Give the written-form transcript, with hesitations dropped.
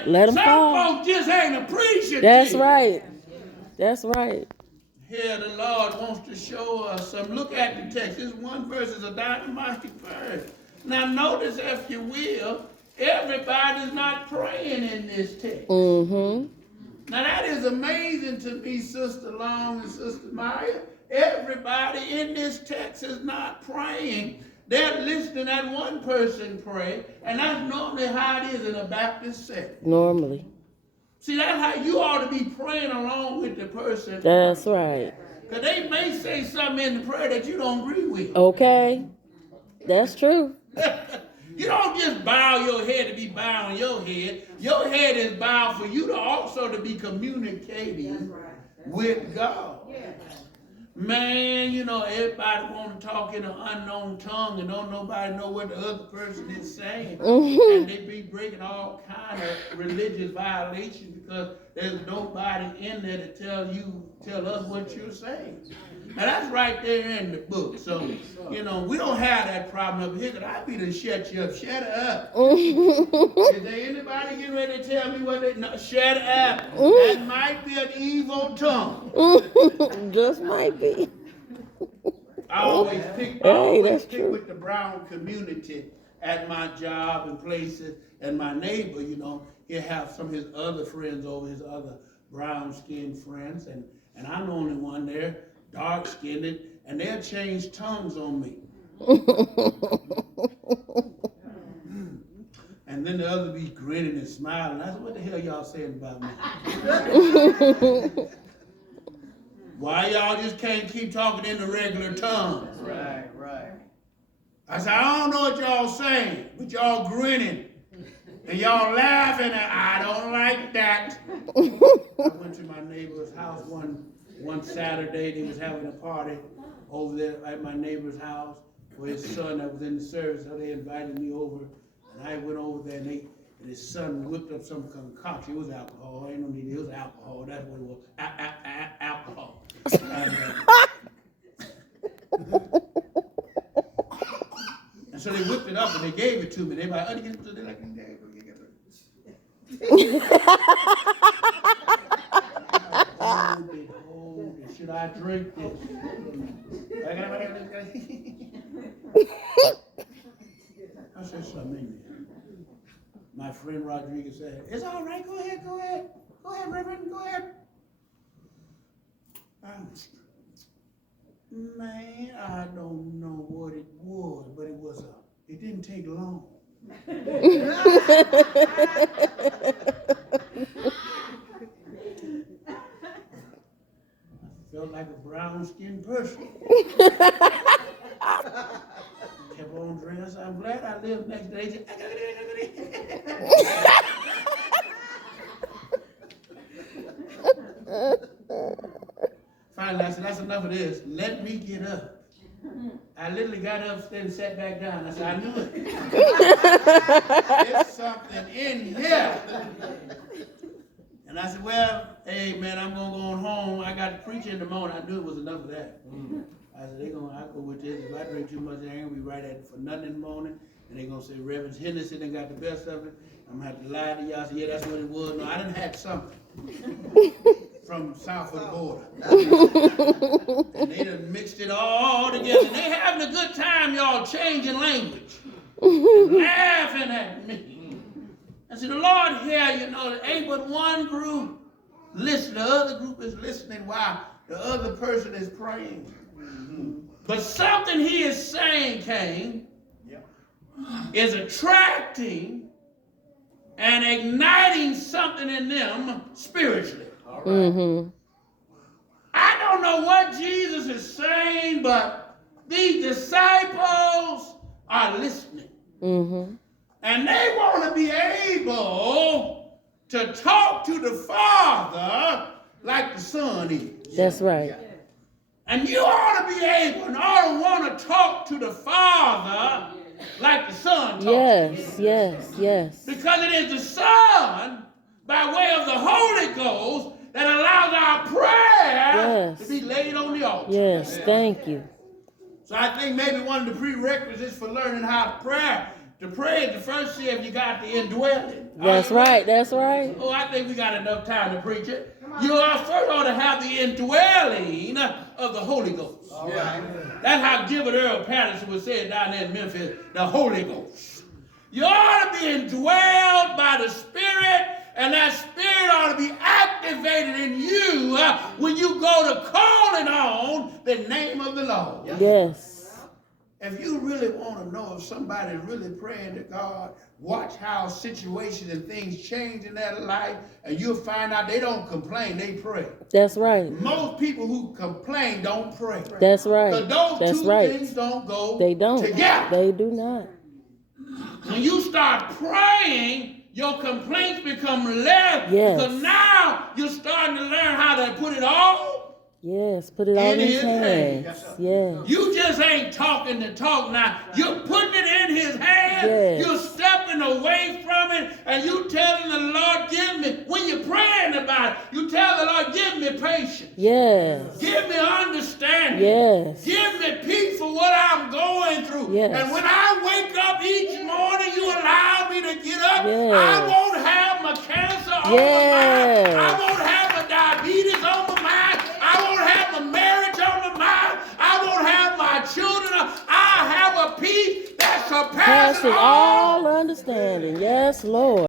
saying? Let them Some fall. folks just ain't appreciative. That's right. That's right. Here the Lord wants to show us some. Look at the text. This one verse is a dynamite verse. Now notice, if you will, everybody's not praying in this text. Mm-hmm. Now that is amazing to me, Sister Long and Sister Maya. Everybody in this text is not praying. They're listening at one person pray, and that's normally how it is in a Baptist setting. Normally. See, that's how you ought to be praying along with the person. That's right. Because they may say something in the prayer that you don't agree with. Okay. That's true. You don't just bow your head to be bowing your head. Your head is bowed for you to also to be communicating with God. Man, you know, everybody want to talk in an unknown tongue and don't nobody know what the other person is saying. And they be breaking all kind of religious violations because there's nobody in there to tell us what you're saying. Now that's right there in the book. So, you know, we don't have that problem up here. Cause I be to shut you up. Shut up. Is there anybody getting ready to tell me what they no, shut up. That might be an evil tongue. Just might be. I always pick with the brown community at my job and places, and my neighbor, you know, he'll have some of his other friends over, his other brown-skinned friends, and I'm the only one there, dark-skinned, and they'll change tongues on me. And then the other be grinning and smiling. I said, what the hell y'all saying about me? Why y'all just can't keep talking in the regular tongues? Right. I said, I don't know what y'all saying, but y'all grinning. And y'all laughing, and I don't like that. I went to my neighbor's house one Saturday. They was having a party over there at my neighbor's house for his son that was in the service. So they invited me over, and I went over there, and his son whipped up some concoction. It was alcohol. I ain't no need. It was alcohol. That's what it was. Alcohol. And so they whipped it up and they gave it to me. They like, oh, get it. They like, hold it. Should I drink this? I said something in there. My friend Rodriguez said, it's all right. Go ahead. Go ahead, Reverend. Go ahead. Man, I don't know what it was, but it didn't take long. I felt like a brown-skinned person. Kept on drinking. I said, I'm glad I lived next day. Finally, I said, that's enough of this. Let me get up. I literally got up and sat back down. I said, I knew it. There's something in here. And I said, well, hey, man, I'm going to go on home. I got to preach in the morning. I knew it was enough of that. I said, I'll go with this. If I drink too much, I ain't going to be right at it for nothing in the morning. And they're going to say, Reverend Henderson done got the best of it. I'm going to have to lie to y'all. I said, yeah, that's what it was. No, I done had something. From south of the border. And they done mixed it all together. And they having a good time, y'all, changing language. Laughing at me. I said, the Lord here, you know, there ain't but one group listening. The other group is listening while the other person is praying. But something he is saying, Cain, is attracting and igniting something in them spiritually. Right. Mm-hmm. I don't know what Jesus is saying, but these disciples are listening. Mm-hmm. And they want to be able to talk to the Father like the Son is. That's right. And you ought to be able and ought to want to talk to the Father like the Son talks to him. Yes. Because it is the Son, by way of the Holy Ghost, that allows our prayer to be laid on the altar. Yes, thank you. So I think maybe one of the prerequisites for learning how to pray To pray is the first step. You got the indwelling. That's right. That's right. Oh, I think we got enough time to preach it. You first ought to have the indwelling of the Holy Ghost. All right. That's how Gilbert Earl Patterson was saying down there in Memphis, the Holy Ghost. You ought to be indwelled by the Spirit, and that Spirit ought to be activated in you when you go to calling on the name of the Lord. Yes. If you really want to know if somebody's really praying to God, watch how situations and things change in their life, and you'll find out they don't complain, they pray. That's right. Most people who complain don't pray. That's right. So those That's two right. things don't go They don't. together. They do not. When you start praying, your complaints become less. Yes. Because now you're starting to learn how to put it all. Yes, put it all in his hands. Yes. You just ain't talking the talk now. You're putting it in his hands. Yes. You're stepping away from it, and you telling the Lord, give me, when you're praying about it, you tell the Lord, give me patience. Yes. Give me understanding. Yes. Give me peace for what I'm going through. Yes. And when I wake up each morning, you allow me to get up. Yes. I won't have my cancer on Yes. my mind. I won't have my diabetes on my mind. I won't have my marriage on my mind. I won't have my children. I have a peace that surpasses Passes all understanding. Yes, Lord.